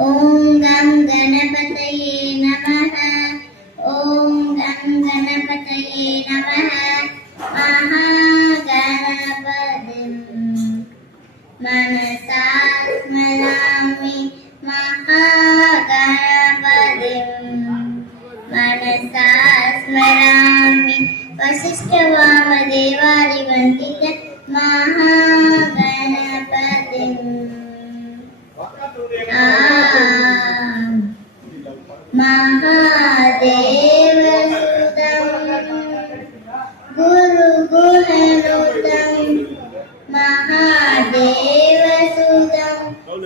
ओम गं गणपतये नमः। ओम गं गणपतये नमः। महागणपतिं मनसा स्मरामि। महागणपतिं मनसा स्मरामि। वसिष्ठवामदेवादिवन्दित महागणपतिं महादेवसुतं गुरुगुहनुतं महादेवसुतं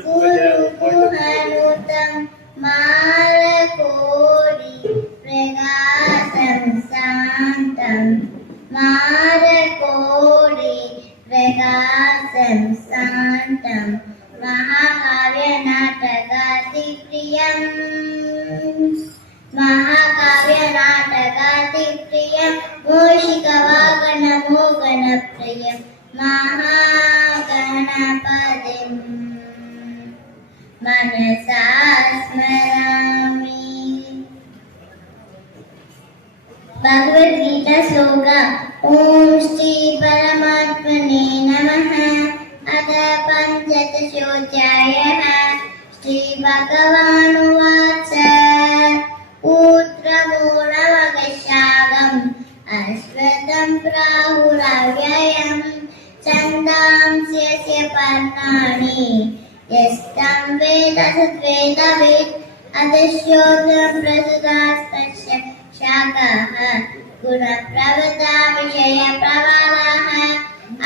गुरुगुहनुतं मालकोटि प्रकाशं शान्तं मालकोटि प्रकाशं शान्तं महाकाव्यनाटकादिप्रियं महाकाव्यनाटकादिप्रियं मूषिकवाहनमोहनप्रियं महागणपतिं मनसा स्मरामि। भगवद्गीता श्लोक। ओम श्री परमात्मने नमः। अथ पंचदशोऽध्यायः। श्री भगवानुवाच पुत्रमूलमगशागम् अश्वत्थं प्राहुरव्ययं छन्दांसि यस्य पर्णानि यस्तं वेद सद्वेदवित् अधश्योऽग्रं प्रसुतास्तस्य शाखाः गुणप्रवृद्धा विषयप्रवालाः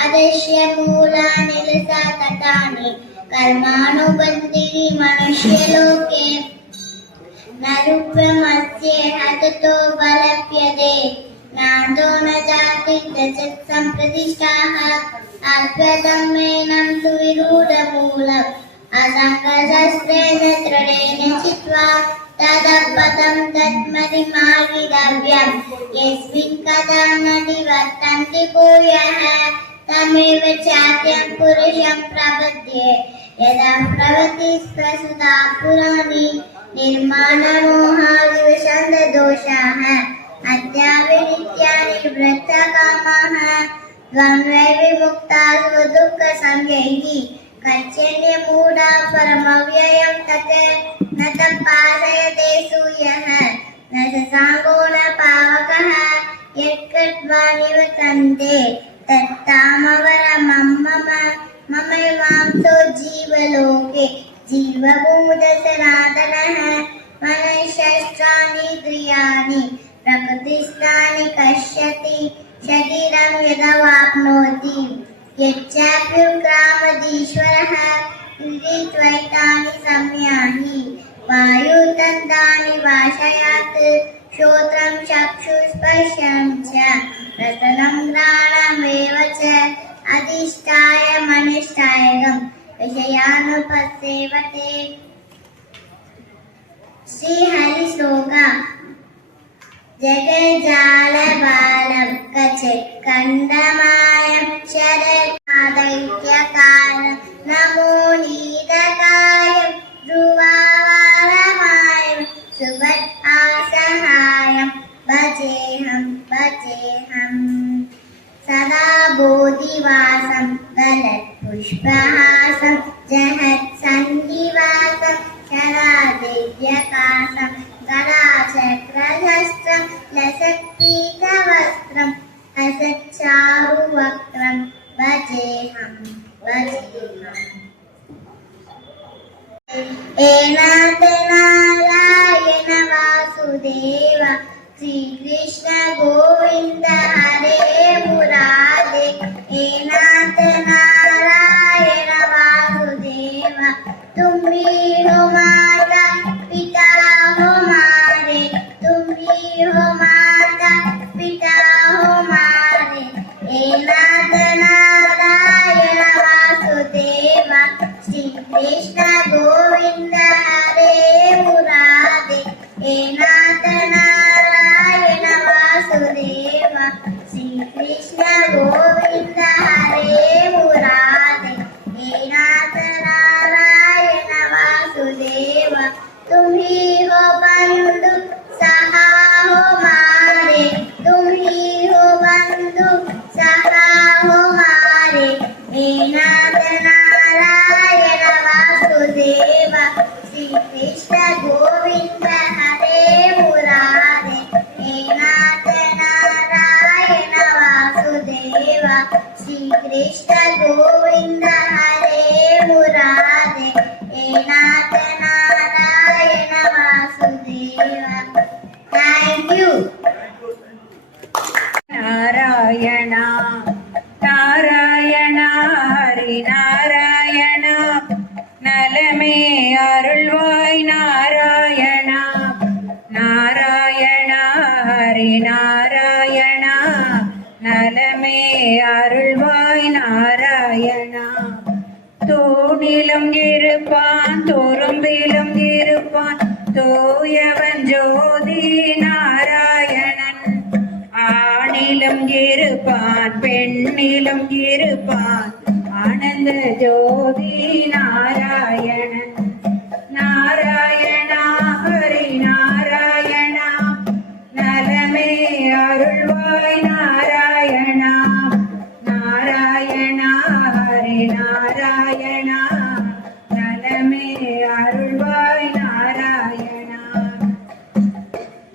अधस्य मूलानि लसकटानि कर्मानुबन्धीनि मनुष्यलोके न रूपमस्य हततो बलप्यते नादो न जाति न च सम्प्रतिष्ठाः अल्पदम्मेनं तु विरूढमूलम् असङ्गशस्त्रेण दृढेन चित्वा तदपदं तत्मतिमार्गितव्यं यस्मिन् कदा न निवर्तन्ति भूयः तमेव चाद्यं पुरुषं प्रपद्ये यदा प्रवृत्ति प्रसुता पुराणि निर्माणमोहाविवशन्ददोषाः अद्याविनित्यानि वृत्तकामाः द्वन्द्वै विमुक्ताः स्वदुःखसंज्ञैः गच्छन्ति मूढा परमव्ययं तत् न तं पादयते सूयः न शशाङ्को न पंचानीन्द्रियाणि प्रकृतिस्थानि कष्यति शरीरं यदवाप्नोति यच्चाप्युत्क्रामतीश्वरः इन्द्रियद्वैतानि संयाहि वायुतन्त्राणि वाशयात् श्रोत्रं चक्षुस्पर्शं च रसनं घ्राणमेव च अधिष्ठाय मनश्चायं विषयानुपसेवते श्रीहरि श्लोक जगज्जालबालं कचित्कण्डमायं शरदादैत्यकालं नमो नीदकायं ध्रुवावारमायं सुवत्सहायं भजेऽहं सदा बोधिवासं गलत्पुष्पहासं जहत्सन्निवासं शरादिव्यकाशं गदाचक्रशस्त्रं लसत्पीतवस्त्रं हसच्चारुवक्त्रं भजेऽहं नारायण वासुदेव श्रीकृष्ण गोविन्द हरे मुरारे नाथ नारायण वासुदेव तुम ही हो माता पिता हो मारे तुम ही हो माता पिता हो मारे नाथ नारायण वासुदेव श्रीकृष्ण गोविन्द हरे मुरारे नाथ नारायण वासुदेव श्रीकृष्ण गोविन्द हरे मुरारे नाथ नारायण वासुदेव तुम ही हो बंधु सहा हो मारे तुम ही हो बंधु सहा हो मारे नाथ नारायण वासुदेव श्रीकृष्ण गोविन्द हरे मुरारे नाथ नारायण वासुदेव श्रीकृष्ण गोविन्द हरे मुरारे नाथ नारायण वासुदेव थैंक यू नारायण नारायण हरि नारायण नलमे अरुள்வாய் नारायण नारायण हरि नारायण नलमे अरुள்வாய் नारायण தூணிலும் இருப்பான் துரும்பிலும் இருப்பான் தூயவன் ஜோதி நாராயணன் ஆணிலும் இருப்பான் பெண்ணிலும் இருப்பான் ஆனந்த ஜோதி நாராயணன் நாராயணா ஹரி நாராயணா நலமே அருள்வாய் நாராயணா நாராயணா ஹரி நாராயணா நலமே அருள்வாய் நாராயணா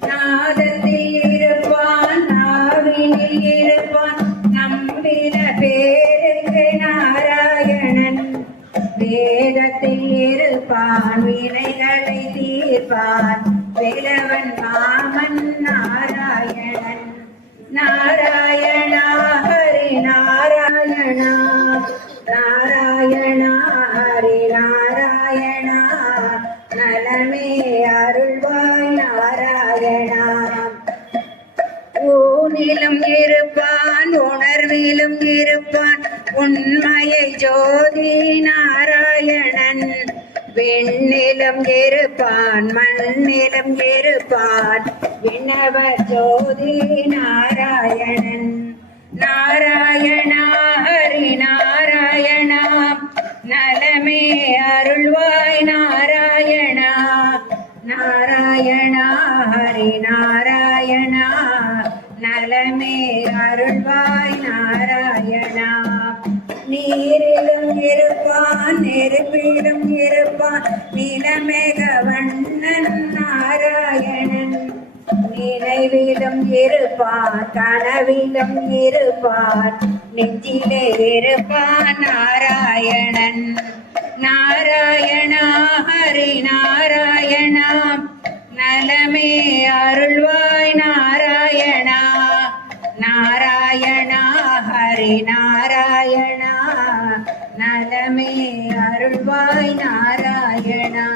நாதத்தில் இருப்பான் நாவினில் இருப்பான் நம்பின பேருக்கு நாராயணன் வேதத்தில் இருப்பான் வினைகளை தீர்ப்பான் வேலவன் மாமன் நாராயணன் நாராயணா ஹரி நாராயணா நாராயணா ஹரி நாராயணா நலமே அருள்வாய் நாராயணா ஊனிலும் இருப்பான் உணர்விலும் இருப்பான் உண்மையை ஜோதி நாராயணன் விண்ணிலும் இருப்பான் மண்ணிலும் இருப்பான் விண்ணவர் ஜோதி நாராயணன் நாராயணா ஹரி நாராயணா நலமே அருள்வாய் நாராயணா நாராயணா ஹரி நாராயணா நலமே அருள்வாய் நாராயணா நீரிலும் இருப்பான் நெருப்பிலும் இருப்பான் நிலமேக வண்ணன் நாராயணன் நினைவிலும் இருப்பான் கனவிலும் இருப்பான் நெஞ்சிலே இருப்பான் நாராயணன் நாராயணா ஹரி நாராயணா நலமே அருள்வாய் நாராயணா நாராயணா ஹரி நாராயணா நலமே அருள்வாய் நாராயணா